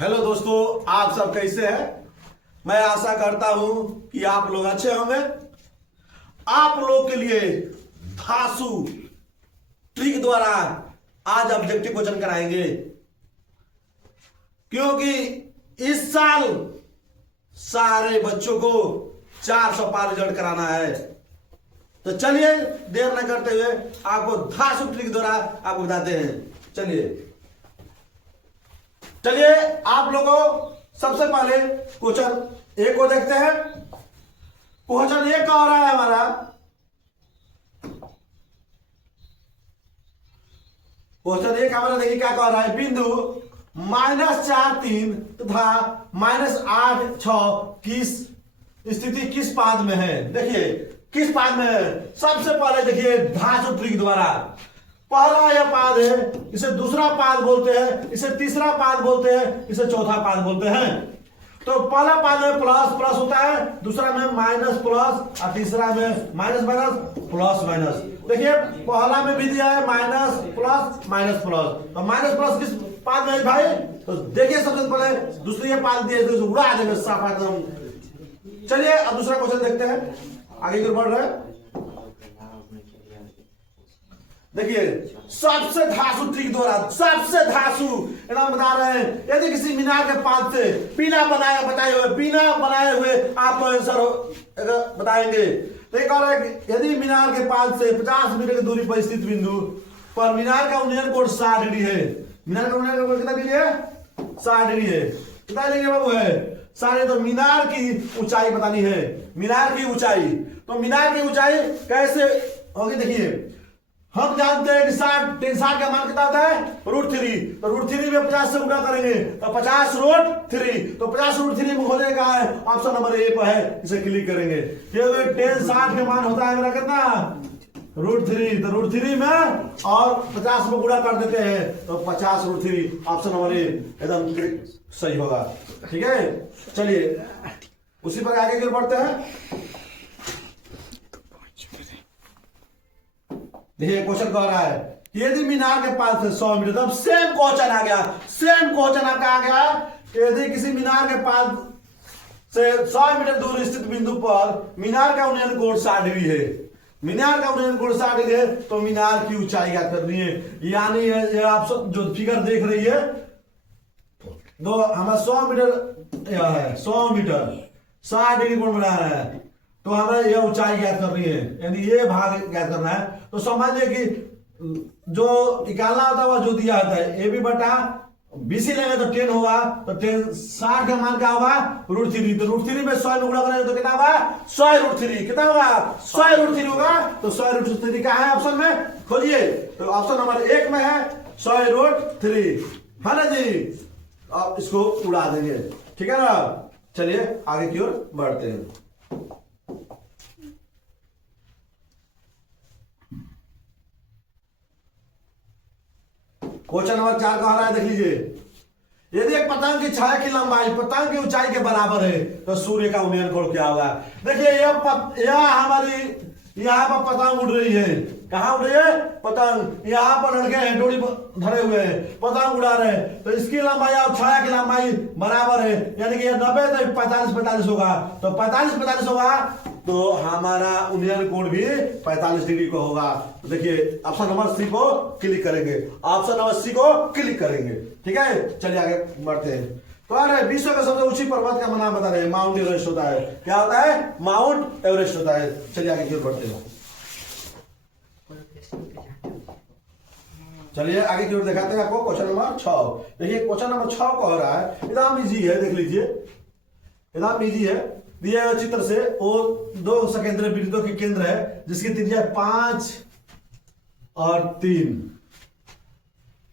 Hello दोस्तों, आप सब कैसे हैं। मैं आशा करता हूं कि आप लोग अच्छे होंगे। आप लोग के लिए धांसू ट्रिक द्वारा आज ऑब्जेक्टिव क्वेश्चन कराएंगे, क्योंकि इस साल सारे बच्चों को 400 पार रिजल्ट कराना है। तो चलिए देर न करते हुए आपको धांसू ट्रिक द्वारा आपको बताते हैं। चलिए आप लोगों सबसे पहले क्वेश्चन एक को देखते हैं। क्वेश्चन एक का हो रहा है हमारा, क्वेश्चन एक हमारा देखिए क्या कह रहा है। बिंदु -4 3 तथा -8 6 किस स्थिति किस पाद में है। देखिए किस पाद में है। सबसे पहले देखिए धांसू ट्रिक द्वारा पहला यह पाद है, इसे दूसरा पाद बोलते हैं, इसे तीसरा पाद बोलते हैं, इसे चौथा पाद बोलते हैं। तो पहला पाद में प्लस प्लस होता है, दूसरा में माइनस प्लस और तीसरा में माइनस माइनस प्लस माइनस। देखिए पहला में भी दिया है माइनस प्लस माइनस प्लस, तो माइनस प्लस किस पाद में है भाई। तो देखिए सबसे पहले दूसरी पाद दिए तो उड़ा देंगे साफ एकदम। चलिए अब दूसरा क्वेश्चन देखते हैं, आगे की बढ़ रहे हैं। देखिए सबसे धांसू ट्रिक द्वारा, सबसे धांसू एकदम बता रहे हैं। यदि किसी मीनार के पाद से बिना बनाए हुए आप आंसर बताएंगे। तो एक और है, यदि मीनार के पाद से 50 मीटर की दूरी पर स्थित बिंदु पर मीनार का उन्नयन कोण 60 डिग्री है। मीनार का उन्नयन कोण कितना डिग्री है? 60 डिग्री है। कितना डिग्री बाबू है? 60। तो मीनार की ऊंचाई बतानी है। मीनार की ऊंचाई, तो मीनार की ऊंचाई कैसे होगी। देखिए हम जानते हैं कि 60 का मान कितना होता है? √3। तो √3 में 50 से गुणा करेंगे तो 50√3। तो 50√3 में हो जाएगा, ऑप्शन नंबर ए पर है, इसे क्लिक करेंगे। क्योंकि 1060 का मान होता है मेरा कितना? √3। तो √3 में और 50 में गुणा कर देते हैं तो 50√3, ऑप्शन नंबर ए एकदम सही होगा। ठीक है, चलिए उसी पर आगे बढ़ते हैं। देखिए क्वेश्चन कह रहा है, यदि मीनार के पास से 100 मीटर, तब सेम क्वेश्चन आ गया। सेम क्वेश्चन आपका आ गया। यदि किसी मीनार के पास से 100 मीटर दूर स्थित बिंदु पर मीनार का उन्नयन कोण 60 डिग्री है। मीनार का उन्नयन कोण 60 डिग्री है, तो मीनार की ऊंचाई क्या करनी है। यानी ये आप जो फिगर देख रही है, दो हमारा 100 मीटर यह है, 100 मीटर 60 डिग्री कोण बना रहा है, तो हमें यह ऊंचाई ज्ञात करनी है, यानी ये भाग ज्ञात करना है। तो समझिए कि जो निकालना होता है वह जो दिया होता है, ए बी बटा BC लेंगे तो 10 होगा। तो 10 60 का मान क्या होगा? √3। तो √3 में 100 में गुणा करेंगे तो कितना होगा? 100√3। कितना होगा? 100√3 होगा। तो 100√3 क्या है ऑप्शन में? खोजिए। तो ऑप्शन नंबर 1 में है 100√3, है ना जी। अब इसको उड़ा देंगे, ठीक है ना। चलिए आगे की ओर बढ़ते हैं। क्वेश्चन नंबर 4 कह रहा है, देख लीजिए। यदि एक पतंग की छाया की लंबाई पतंग की ऊंचाई के बराबर है, तो सूर्य का उन्नयन कोण क्या होगा। देखिए यह हमारी यहाँ पर पतंग उड़ रही है। कहाँ उड़ रही है? पतंग। यहाँ पर लड़के हैं, डोरी धरे हुए हैं, पतंग उड़ा रहे हैं। तो इसकी लंबाई और छाया की लंबाई बराबर है, यानी कि 90 तो 45 होगा। तो 45 होगा, तो हमारा उन्नयन कोण भी 45 डिग्री को होगा। तो देखिए ऑप्शन नंबर सी को क्लिक करेंगे, ऑप्शन नंबर सी को क्लिक करेंगे। ठीक है, चलिए आगे बढ़ते हैं। तो अरे विश्व का सबसे ऊंची पर्वत का नाम बता रहे हैं। माउंट एवरेस्ट होता है। क्या होता है? माउंट एवरेस्ट होता है। चलिए आगे की ओर बढ़ते हैं। चलिए आगे की ओर दिखाते हैं आपको क्वेश्चन नंबर 6। देखिए क्वेश्चन नंबर 6 कह रहा है, एकदम इजी है, देख लीजिए एकदम इजी है। दिए हुए चित्र से वो 2 सकेंद्र वृत्तों के केंद्र है, जिसकी त्रिज्या 5 और 3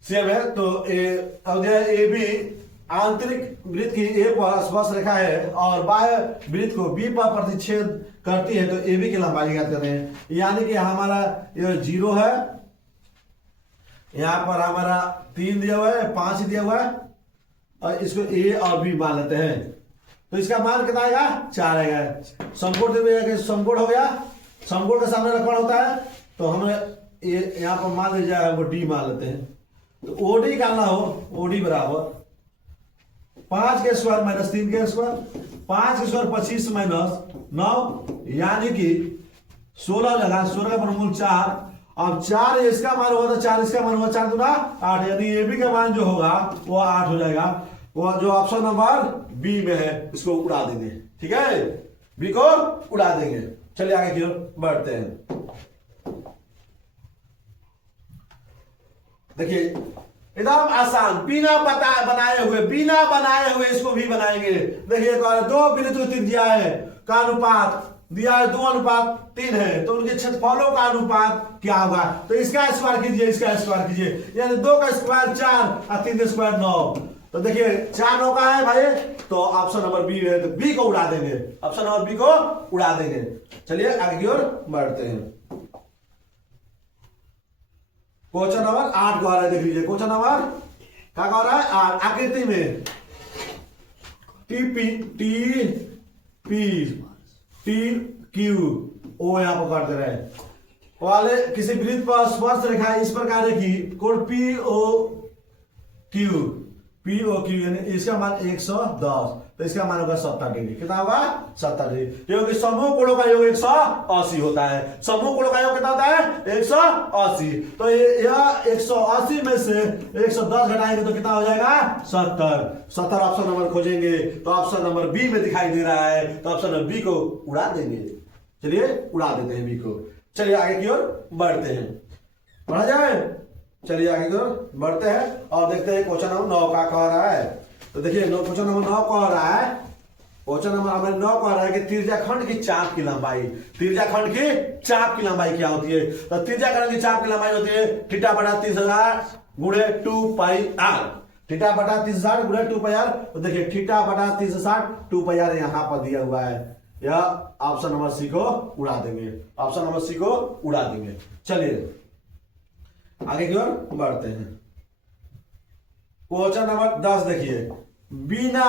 सेम है। तो ए बी आंतरिक वृत्त की ए पर स्पर्श रेखा है और बाह्य वृत्त को बी पर प्रतिच्छेद करती है, तो ए बी की लंबाई ज्ञात कर रहे हैं। यानी कि हमारा ये 0 है, यहां पर हमारा 3 दिया हुआ है, 5 दिया हुआ है, और इसको ए और बी मान लेते हैं। तो इसका मान कितना आएगा? 4 आएगा। समकोण समकोण हो गया। समकोण का सामने कोण होता है, तो हमें यहाँ पर मान लीजिए हमको डी मान लेते हैं। तो ओडी निकालना हो, ओडी बराबर 5 के स्क्वायर माइनस 3 के स्क्वायर, 5 के स्क्वायर 25 माइनस 9, यानी कि 16 लगा, 16 का वर्गमूल 4। अब 4 इसका मान होगा तो 4 इसका मान होगा, 4 दूना 8, यानी ए बी का मान जो होगा वो 8 हो जाएगा। वो जो ऑप्शन नंबर बी में है इसको उड़ा देंगे, ठीक है, बी को उड़ा देंगे। चलिए आगे की ओर बढ़ते हैं। देखिए एकदम आसान, बिना बनाए हुए इसको भी बनाएंगे। देखिए दो बिंदु त्रिज्या है का अनुपात दिया है 2:3 है, तो उनके क्षेत्रफलों का अनुपात क्या होगा? तो इसका स्क्वायर कीजिए, इसका स्क्वायर कीजिए, यानी 2 का स्क्वायर 4 और 3 का स्क्वायर 9। तो देखिए 4 9 का है भाई, तो ऑप्शन नंबर बी है, तो बी को उड़ा देंगे, ऑप्शन नंबर बी को उड़ा देंगे। चलिए आगे की ओर बढ़ते हैं। क्वेश्चन नंबर 8 को आ रहा है, देख लीजिए क्वेश्चन नंबर क्या कह रहा है? 8 आकृति में टी क्यू ओ यहां पर कर दे रहे हैं वाले किसी वृत्त पर स्पर्श रेखा इस प्रकार की कोण पी ओ क्यू यानी इसका मान 110, तो इसका मान होगा 70 डिग्री। कितना होगा? 70 डिग्री, क्योंकि समूह कोणों का योग 180 होता है। समूह कोणों का योग कितना होता है? 180। तो यह 180 में से 110 घटाएंगे तो कितना हो जाएगा? 70 ऑप्शन नंबर खोजेंगे तो ऑप्शन नंबर बी में दिखाई दे रहा है, तो ऑप्शन नंबर बी को उड़ा देंगे। चलिए उड़ा देते हैं बी को। चलिए आगे की ओर बढ़ते हैं, बढ़ा जाए। चलिए आगे की ओर बढ़ते हैं और देखते हैं क्वेश्चन नंबर 9 का कह रहा है। तो देखिए क्वेश्चन नंबर 9 कह रहा है, क्वेश्चन नंबर हमारे 9 कह रहा है कि त्रिज्याखंड की चाप की लंबाई, त्रिज्याखंड की चाप की लंबाई क्या होती है? तो त्रिज्याखंड की चाप की लंबाई होती है थीटा बटा 30,000 गुणे 2 पाई आर, थीटा बटा 30,000 गुणे 2 पाई आर। तो देखिए थीटा बटा 30,000 2 पाई आर यहाँ पर दिया हुआ है, यह ऑप्शन नंबर सी को उड़ा देंगे, ऑप्शन नंबर सी को उड़ा देंगे। चलिए आगे की ओर बढ़ते हैं। क्वेश्चन नंबर 10 देखिए, बिना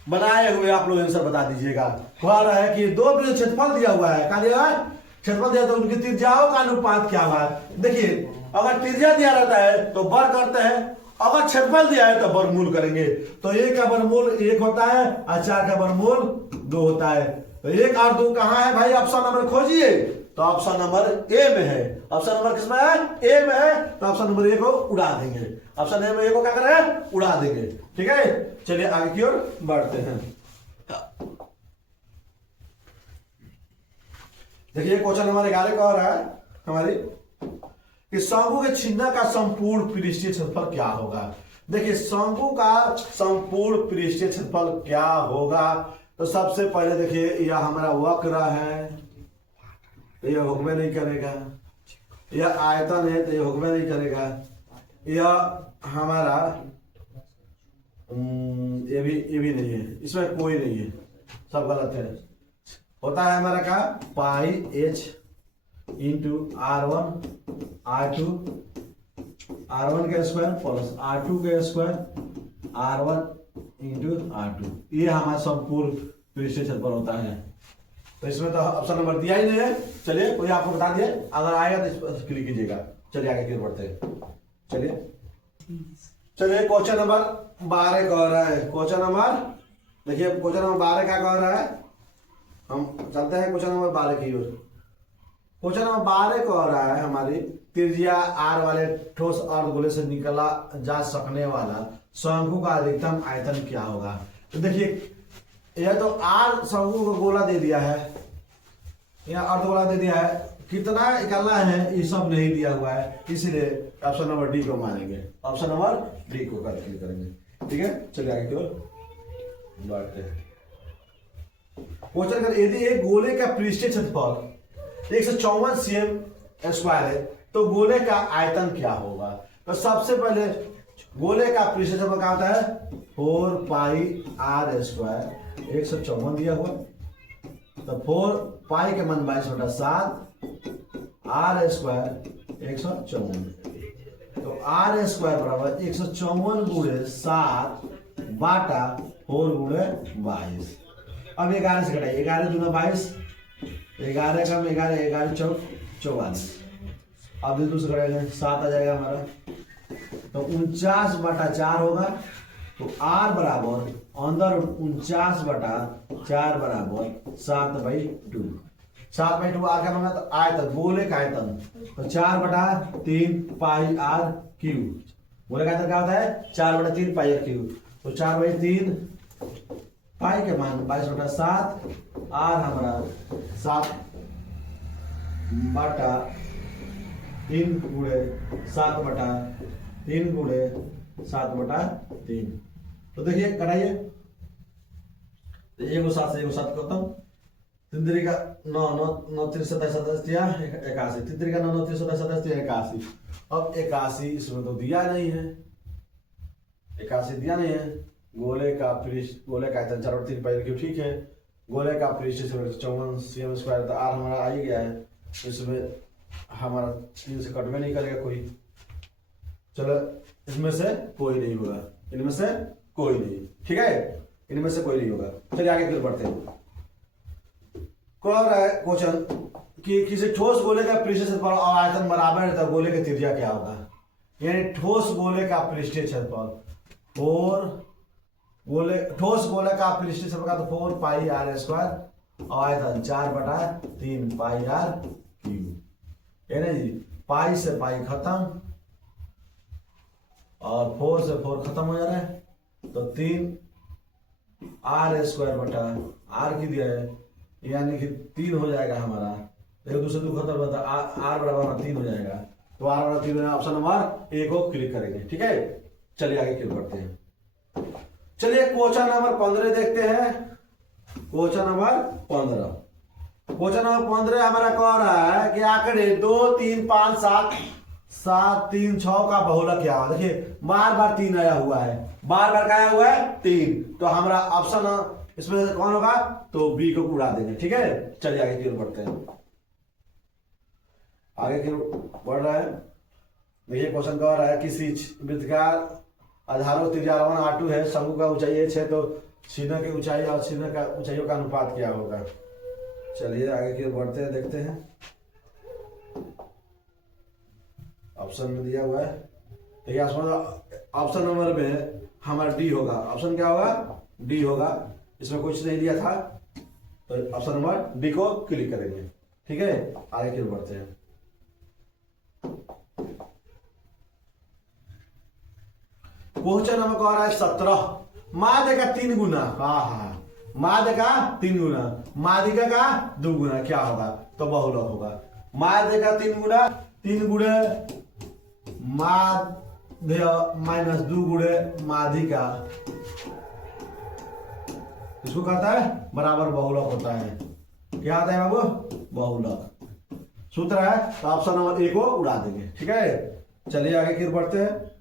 बनाए हुए आप लोग आंसर बता दीजिएगा। कह रहा है कि दो बिंदु क्षेत्रफल दिया हुआ है, क्या दिया है? क्षेत्रफल दिया, तो उनकी त्रिज्याओं का अनुपात क्या हुआ? देखिए अगर त्रिज्या दिया रहता है तो वर्ग करते हैं, अगर क्षेत्रफल दिया है तो वर्गमूल करेंगे। तो 1 का वर्गमूल 1 होता है और 4 का वर्गमूल 2 होता है। तो 1 और 2 कहां है भाई? ऑप्शन नंबर खोजिए, तो ऑप्शन नंबर ए में है। ऑप्शन नंबर किसमें है? ए में है, तो ऑप्शन नंबर ए को उड़ा देंगे, ऑप्शन ए में ए को क्या कर रहे हैं? उड़ा देंगे, ठीक है। चलिए आगे की ओर बढ़ते हैं। देखिए क्वेश्चन नंबर 11 कह रहा है हमारी कि शंकु के छिद्र का संपूर्ण पृष्ठीय क्षेत्रफल क्या होगा? देखिए शंकु का संपूर्ण पृष्ठीय क्षेत्रफल क्या होगा? तो सबसे पहले देखिए यह हमारा वक्र है, यह हुक्मे नहीं करेगा, यह आयतन है तो यह हुक्मे नहीं करेगा, यह हमारा ये भी नहीं है, इसमें कोई नहीं है, सब गलत है। होता है हमारा का पाई एच इंटू R1 के स्क्वायर प्लस R2 के स्क्वायर R1 इंटू R2, ये हमारा संपूर्ण पृष्ठीय क्षेत्रफल होता है। तो इसमें तो ऑप्शन नंबर दिया ही नहीं है। चलिए कोई आपको बता दिए, अगर आएगा तो इस पर क्लिक कीजिएगा। चलिए आगे की ओर बढ़ते हैं। चलिए क्वेश्चन नंबर 12 कह रहा है, क्वेश्चन नंबर देखिए क्वेश्चन नंबर 12 क्या कह रहा है, हम चलते हैं क्वेश्चन नंबर 12 की ओर। क्वेश्चन नंबर 12 कह रहा है हमारी त्रिज्या आर वाले ठोस अर्धगोले से निकला जा सकने वाला शंकु का अधिकतम आयतन क्या होगा? तो देखिए यह तो आर शंकु को गोला दे दिया है, यहाँ अर्धगोला दे दिया है, कितना निकालना है ये सब नहीं दिया हुआ है, इसलिए ऑप्शन नंबर डी को मानेंगे, ऑप्शन नंबर डी को क्लिक करेंगे, ठीक है। चलिए आगे की ओर बढ़ते हैं। क्वेश्चन कर, यदि एक गोले का पृष्ठीय क्षेत्रफल 154 cm स्क्वायर है तो गोले का आयतन क्या होगा? तो सबसे पहले गोले का पृष्ठीय क्षेत्रफल क्या होता है? 4 पाई आर स्क्वायर, 154 दिया हुआ, तो 4 पाई के मान 22/7 आर स्क्वायर 154, तो आर स्क्वायर बराबर 154 गुणे 7 बाटा 4 गुणे 22। अब 11 से घटाइए, 11 दूना 22, 11 कम 11, 11 चौक 44, अब दूसरे से घटाएंगे 7 आ जाएगा हमारा, तो 49/4 होगा, तो आर बराबर अंदर 49/4 बराबर 7/2। 7/2 आर का मांगा तो आयतन, गोले का आयतन, तो 4/3 पाई आर क्यूब। गोले का आयतन क्या होता है 4/3 पाई आर क्यूब। तो 4/3 पाई के मान 22/7, आर हमारा 7/3 गुणे 7/3 गुणे 7/3। तो देखिए कटाइए, तो 1 7 से 1 7 खत्म, 3 का 9 9 9 3 27 27 81, 3 का 9 9 3 27 27 81। अब 81 इसमें तो दिया नहीं है, 81 दिया नहीं है। गोले का पृष्ठ, गोले का आयतन 4/3 पाई क्यों, ठीक है। गोले का पृष्ठ 54 cm स्क्वायर, तो आर हमारा आ ही गया है। इसमें हमारा 3 से कट में नहीं करेगा कोई, चलो इसमें से कोई नहीं होगा, इनमें से कोई नहीं, ठीक है, इनमें से कोई नहीं होगा। चलिए आगे फिर बढ़ते हैं। कह रहा है क्वेश्चन कि किसी ठोस गोले का पृष्ठ क्षेत्रफल और आयतन बराबर है तो गोले की त्रिज्या क्या होगा। यानी ठोस गोले का पृष्ठीय क्षेत्रफल और ठोस गोले का पृष्ठीय क्षेत्रफल का तो 4 पाई आर स्क्वायर और आयतन 4/3 पाई आर क्यूब। यानी जी पाई से पाई खत्म और 4 से 4 खत्म हो जा रहा है, तो 3 आर स्क्वायर बटा आर की दिया है, यानी कि 3 हो जाएगा हमारा। एक दूसरे को खत्म होता आर बराबर 3 हो जाएगा, तो आर बराबर 3 ऑप्शन नंबर ए को क्लिक करेंगे, ठीक है। चलिए आगे क्लिक करते हैं। चलिए क्वेश्चन नंबर 15 देखते हैं। क्वेश्चन नंबर 15, क्वेश्चन नंबर 15 हमारा कह रहा है कि आंकड़े 2 3 5 7 7 3 6 का बहुलक क्या है। देखिए बार बार 3 आया हुआ है, बार बार क्या आया हुआ है 3, तो हमारा ऑप्शन इसमें कौन होगा, तो बी को उड़ा देंगे, ठीक है। चलिए आगे क्यों बढ़ते हैं, आगे क्यों बढ़ रहा है। देखिए क्वेश्चन कह रहा है किसी वृत्ताकार आधारों त्रिज्या R1 R2 है, शंकु का ऊंचाई h है, तो छिद्र की ऊंचाई और छिद्र का ऊंचाइयों का अनुपात क्या होगा। चलिए आगे क्यों बढ़ते हैं, देखते हैं। ऑप्शन में दिया हुआ है, देखिए ऑप्शन नंबर में हमारा डी होगा। ऑप्शन क्या होगा, डी होगा, इसमें कुछ नहीं दिया था, तो ऑप्शन नंबर डी को क्लिक करेंगे, ठीक है। आगे क्यों बढ़ते हैं। क्वेश्चन नंबर कह रहा है 17, माध्य का 3 गुना, माध्य का 3 गुना माध्यिका का 2 गुना क्या होगा, तो बहुलक होगा। माध्य का 3 गुना 3 गुणे माध्य माइनस 2 गुणे माध्यिका, इसको कहता है बराबर बहुलक होता है। क्या आता है बाबू, बहुलक सूत्र है, तो ऑप्शन नंबर ए को उड़ा देंगे, ठीक है। चलिए आगे क्यों बढ़ते हैं।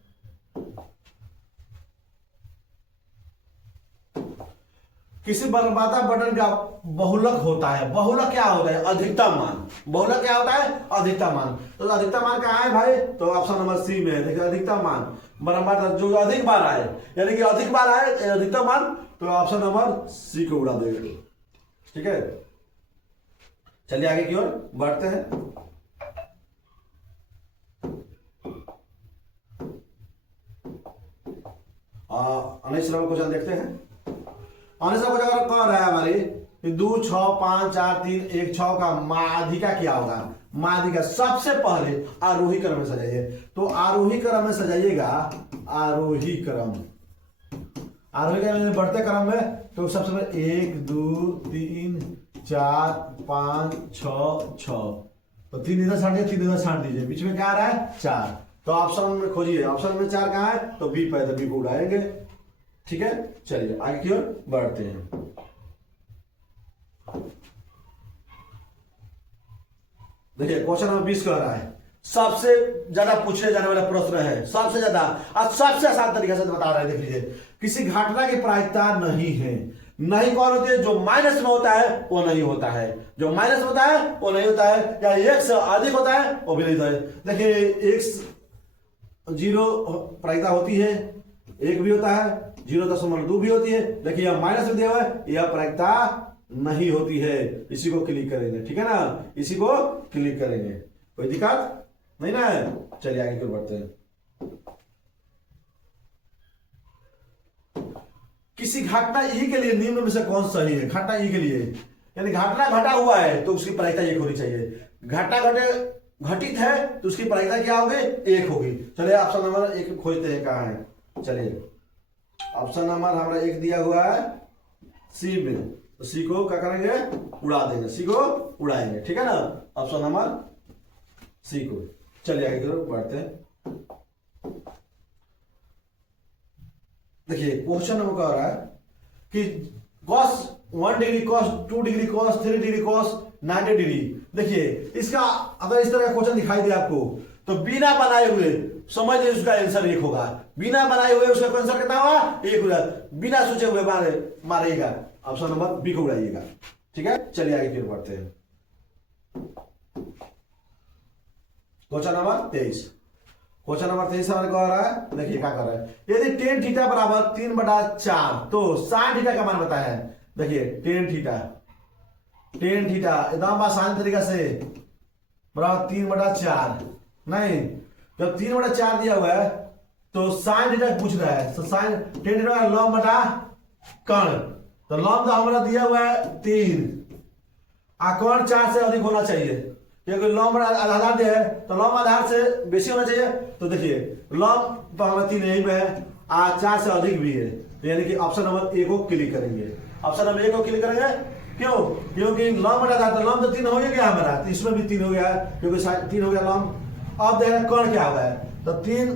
किसी बर्बादा बटन का बहुलक होता है, बहुलक क्या होता है, अधिकतम मान। बहुलक क्या होता है, अधिकतम मान। तो अधिकतम मान कहाँ है भाई, तो ऑप्शन नंबर सी में है। देखिए अधिकतम मान बराबर जो अधिक बार आए, यानी कि अधिक बार आए अधिकतम मान, तो ऑप्शन नंबर सी को उड़ा देंगे, ठीक है। चलिए आगे की ओर बढ़ते हैं। अनिश क्वेश्चन देखते हैं। अनिश क्वेश्चन कह रहा है हमारी 2 6 5 4 3 1 6 का माध्यिका क्या होगा। माध्यिका सबसे पहले आरोही क्रम में सजाइए, तो आरोही क्रम में सजाइएगा, आरोही क्रम में बढ़ते क्रम में, तो सबसे पहले 1 2 3 4 5 6 6, तो 3 इधर छाट दीजिए, 3 इधर छाट दीजिए, बीच में क्या आ रहा है 4, तो ऑप्शन में खोजिए, ऑप्शन में 4 कहाँ है, तो बी पे, तो बी को उड़ाएंगे, ठीक है। चलिए आगे की ओर बढ़ते हैं। देखिए क्वेश्चन नंबर 20 कह रहा है, सबसे ज्यादा पूछे जाने वाला प्रश्न है, सबसे ज्यादा और सबसे आसान तरीके से बता रहा है। देख लीजिए, किसी घटना की प्रायिकता नहीं है, नहीं कौन होती है, जो माइनस में होता है वो नहीं होता है, जो माइनस में होता है वो नहीं होता है, या 1 से अधिक होता है वो भी नहीं होता है। देखिए 0 प्रायिकता होती है, 1 भी होता है, 0.2 भी होती है, देखिए यह माइनस में दिया हुआ है, यह प्रायिकता नहीं होती है। इसी को क्लिक करेंगे, ठीक है ना, इसी को क्लिक करेंगे, कोई दिक्कत नहीं ना है। चलिए आगे क्यों बढ़ते हैं। किसी घटना ई के लिए निम्न में से कौन सही है? घटना ई के लिए यानी घटना घटा हुआ है तो उसकी प्रायिकता एक होनी चाहिए। घटना घटित है तो उसकी प्रायिकता क्या होगी? एक होगी। चलिए ऑप्शन नंबर 1 खोजते हैं कहाँ है। चलिए ऑप्शन नंबर हमारा 1 दिया हुआ है सी में, तो सी को क्या करेंगे? उड़ा देंगे, सी को उड़ाएंगे, ठीक है ना। ऑप्शन नंबर सी को। चलिए आगे की तरफ बढ़ते हैं। देखिए क्वेश्चन नंबर कह रहा है कि cos 1 degree, cos 2 degree, cos 3 degree, cos 90 degree. देखिए इसका अगर इस तरह का क्वेश्चन दिखाई दे आपको तो बिना बनाए हुए समझ लीजिए उसका आंसर 1 होगा। बिना बनाए हुए उसका आंसर कितना होगा? 1 होगा। बिना सोचे हुए मारेगा, ऑप्शन नंबर बी को उड़ाइएगा, ठीक है। चलिए आगे फिर बढ़ते हैं। Question number 23। क्वेश्चन नंबर 23 हमारे कह रहा है, देखिए क्या कर रहा है। यदि टेन थीटा बराबर 3/4 तो साइन थीटा का मान बताया है। देखिए टेन थीटा एकदम आसान तरीका से बराबर 3/4। नहीं, जब 3/4 दिया हुआ है तो साइन थीटा पूछ रहा है। तो साइन टेन थीटा का लंब बटा कर्ण, तो लंब तो हमारा दिया हुआ है 3, कर्ण 4 से अधिक होना चाहिए क्योंकि लंब आधार दिया है तो लंब आधार से बेसी होना चाहिए। तो देखिए लंब तो हमारा 3 यही पे है, 4 से अधिक भी है, तो यानी कि ऑप्शन नंबर 1 को क्लिक करेंगे। ऑप्शन नंबर 1 को क्लिक करेंगे, क्यों? क्योंकि लंब बटा तो लंब तो 3 हो गया हमारा, तो इसमें भी 3 हो गया है क्योंकि 3 हो गया लंब। अब देखा कर्ण क्या हुआ है, तो 3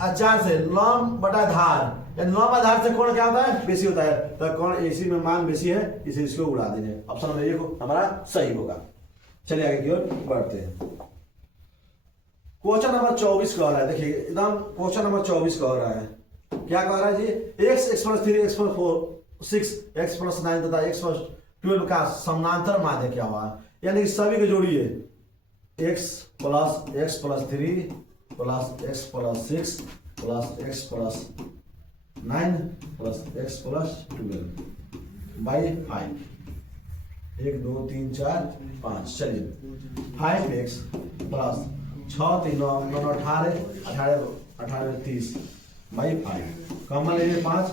और 4 से लंब बटा धार, यानी लंब आधार से कोण क्या होता है? बेसी होता है, तो कोण इसी में मान बेसी है, इसे इसको उड़ा देंगे। ऑप्शन नंबर 1 हमारा सही होगा। चलिए आगे की ओर बढ़ते हैं। क्वेश्चन नंबर 24 कह रहा है। देखिए एकदम क्वेश्चन नंबर 24 कह रहा है, क्या कह रहा है जी? x + 3 x + 4 6 x + 9 तथा x + 12 का समानांतर माध्य क्या हुआ? यानी कि सभी को जोड़िए, x + x + 3 + x + 6 + x + 9 + x + 12 by 5। 1 2 3 4 5। चलिए 5x + 6 3 9 9 18 18 18 30 बाई 5। कॉमन ले 5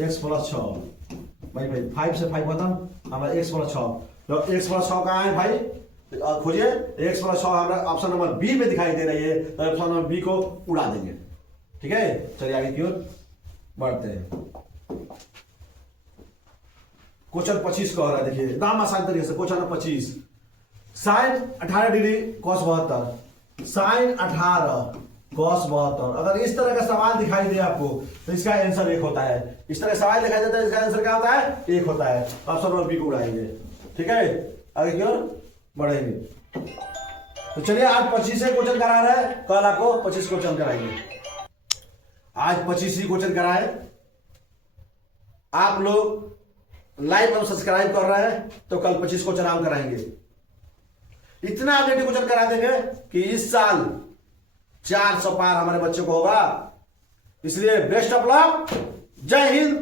x + 6 बाई 5। 5 से 5 खत्म, हमारा x + 6। तो x + 6 कहाँ है भाई? खोजिए। x + 6 हमारा ऑप्शन नंबर बी में दिखाई दे रही है, तो ऑप्शन नंबर बी को उड़ा देंगे, ठीक है। चलिए आगे की ओर बढ़ते हैं। क्वेश्चन 25 कह रहा है। देखिए एकदम आसान तरीके से question number 25। Sine 18 degree cos 72, sine 18 cos 72। अगर इस तरह का सवाल दिखाई दे आपको तो इसका आंसर 1 होता है। इस तरह सवाल दिखाई देता है, इसका आंसर क्या होता है? 1 होता है। ऑप्शन नंबर बी को उड़ाएंगे, ठीक है। आगे की ओर बढ़ेंगे। तो चलिए आज 25 से क्वेश्चन करा रहे हैं, कल आपको 25 क्वेश्चन कराएंगे। आज 25 ही क्वेश्चन कराए। आप लोग लाइक और सब्सक्राइब कर रहे हैं तो कल 25 क्वेश्चन हम कराएंगे। इतना अपडेट क्वेश्चन करा देंगे कि इस साल 400 पार हमारे बच्चों को होगा। इसलिए बेस्ट ऑफ लक। जय हिंद।